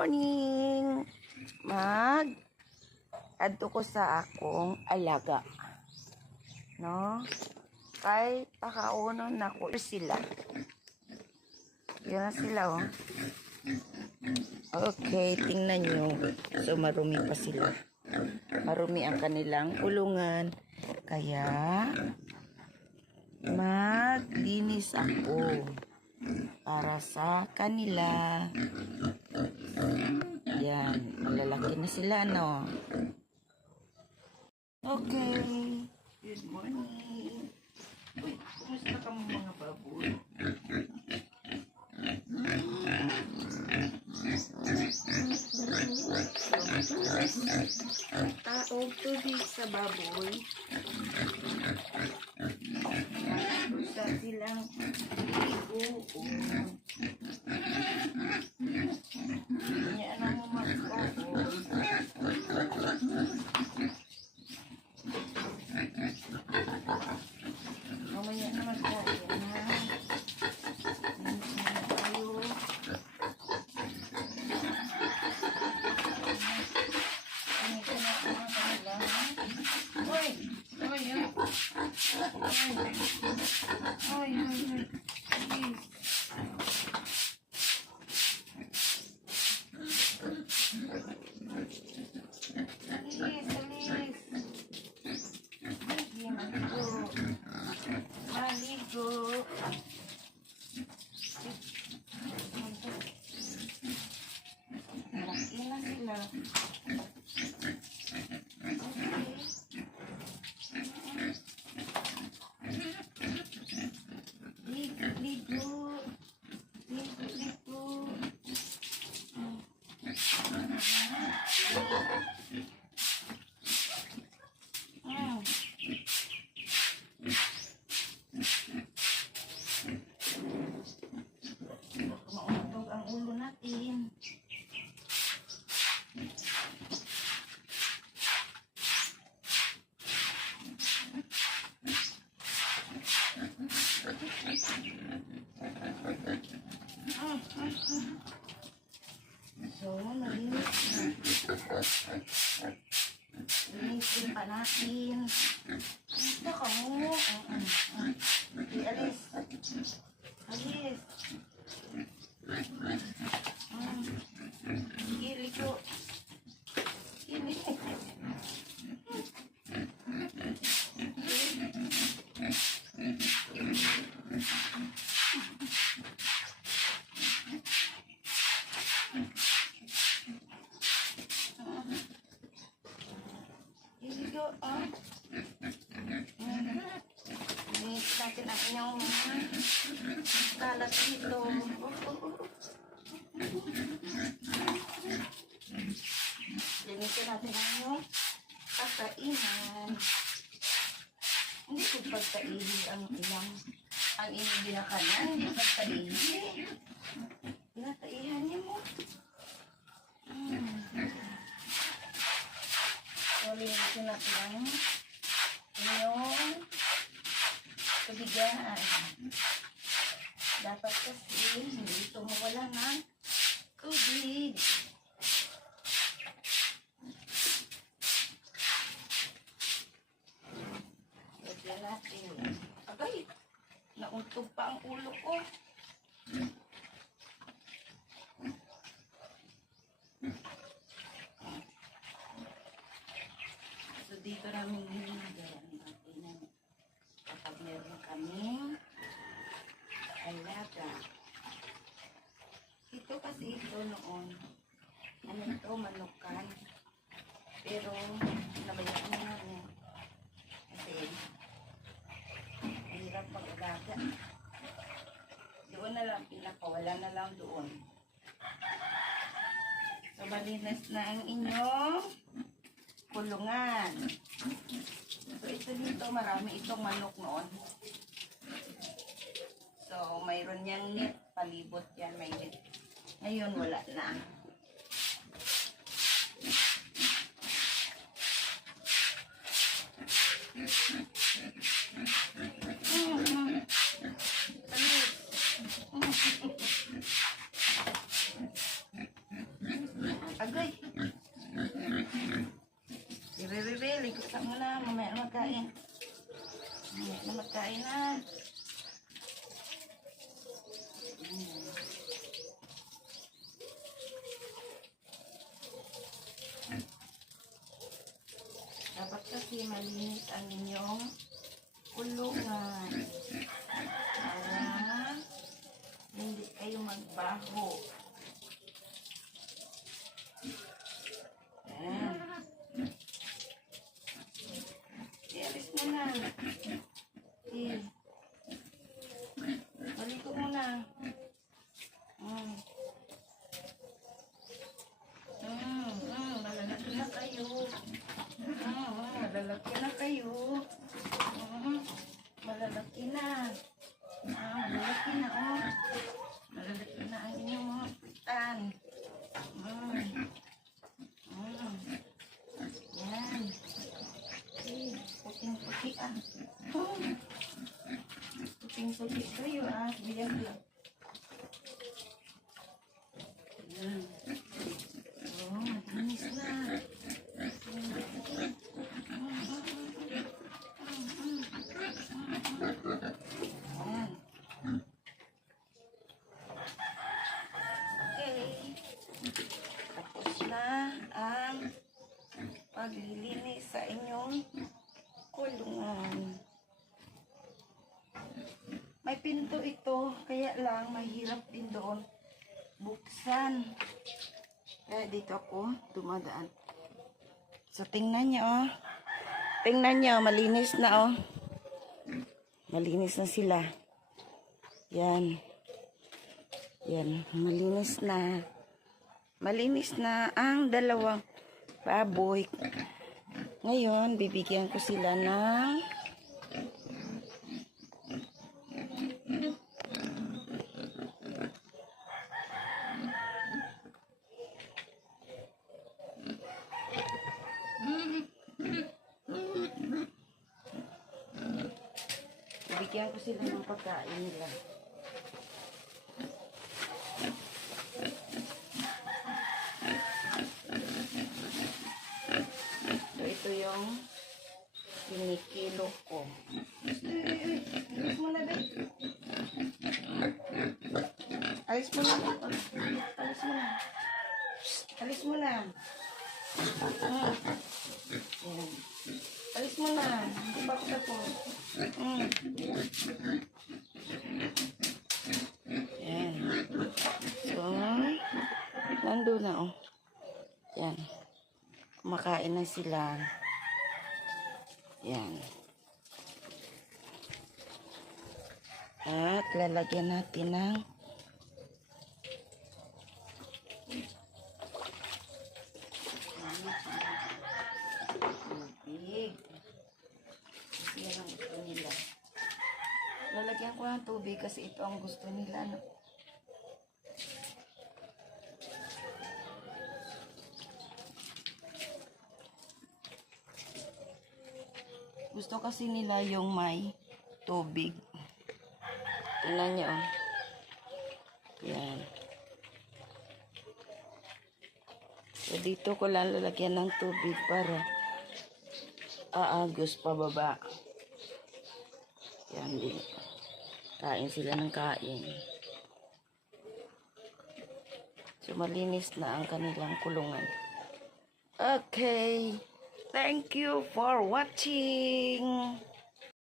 morning! Mag adto ko sa akong alaga. No? Kay pakauno na ko sila. Yan sila oh. Okay, tingnan nyo. So marumi pa sila. Marumi ang kanilang ulungan. Kaya maglinis ako para sa kanila. Yan, malalaki na sila, no? Okay. Good morning. Uy, kumusta ka mo mga baboy? Taog tubig sa baboy. Gusto silang iguon. Kanya na mo magbaboy. Mamaya na magkaya na. Linis na tayo. Ano ko na ang mga kanila? Hoy! Hoy! Hoy! Hoy! Hoy! Hoy! Please. Alis! Alis! Hindi maligo. Maligo. Malaki na sila. Ligo, ligo. Ligo, ligo. Ah. Mautog ang ulo natin. So, nalinis na. Pa natin. Ito ka mo. Alis. Alis. Ang inyong mga kalat dito. Oh, oh, oh. Linisin natin ang inyong kakainan. Hindi ko pagkaili ang ilang ang inyong binakanan. Hindi pagkaili. Pinakaihan niyo mo. Hmm. So, linisin natin ang inyong tubigan. Dapat kasi hindi ito mawala ng tubig. Lagyan natin. Agay, nauntog pa ang ulo ko. So, dito namin hinagayan natin ng kapag meron kami alaga. Ito kasi ito noon. Ano ito, manukan. Pero, nabayaan na namin. Kasi, hirap mag-alaga. Doon na lang, pinakawala na lang doon. So, malinis na ang inyong kulungan. So, ito dito, marami itong manok noon. So, mayroon niyang net, palibot yan, may net. Ngayon, wala na. Agay. Bebe, bebe, likot ka muna. Mamaya na magkain. Mamaya na magkain na. Hmm. Dapat kasi malinis ang inyong kulungan. Para hindi kayo magbaho. Ayan. Ialis mo na. Eh. Balik ko muna. Mm. Mm, mm, malalaki na kayo. Mm, mm, malalaki na kayo. Mm, malalaki na. Ah, malalaki na, oh. Malalaki na ang inyong mga pitan. Mm. Mm. Yan. Eh, puting-puti ah. Oh. Puting-puti kayo ah. Biyan lang. Yan. Oh, malinis na. Tapos na ang paglilinis sa inyong kulungan. May pinto ito, kaya lang mahirap din doon buksan. Kaya dito ako dumadaan. So tingnan niyo oh. Tingnan niyo, malinis na oh. Malinis na sila. Yan. Yan, malinis na. Malinis na ang dalawang baboy. Ngayon, bibigyan ko sila ng bibigyan ko sila ng pagkain nila. So, ito yung kinikilo ko. Alis mo na, babe. Alis mo na. Alis mo na. Alis mo na. Mm. Yan. Alis mo na. Hindi ba ako tapos? Mm. Yan. So, nandun na, oh. Yan. Kumakain na sila. Yan. At lalagyan natin ng Yan ang gusto nila. Lalagyan ko ng tubig kasi ito ang gusto nila. No? Gusto kasi nila yung may tubig. Tingnan niyo. oh. Yan. So, dito ko lang lalagyan ng tubig para aagos pababa. Yan din. Kain sila ng kain. So, malinis na ang kanilang kulungan. Okay. Thank you for watching.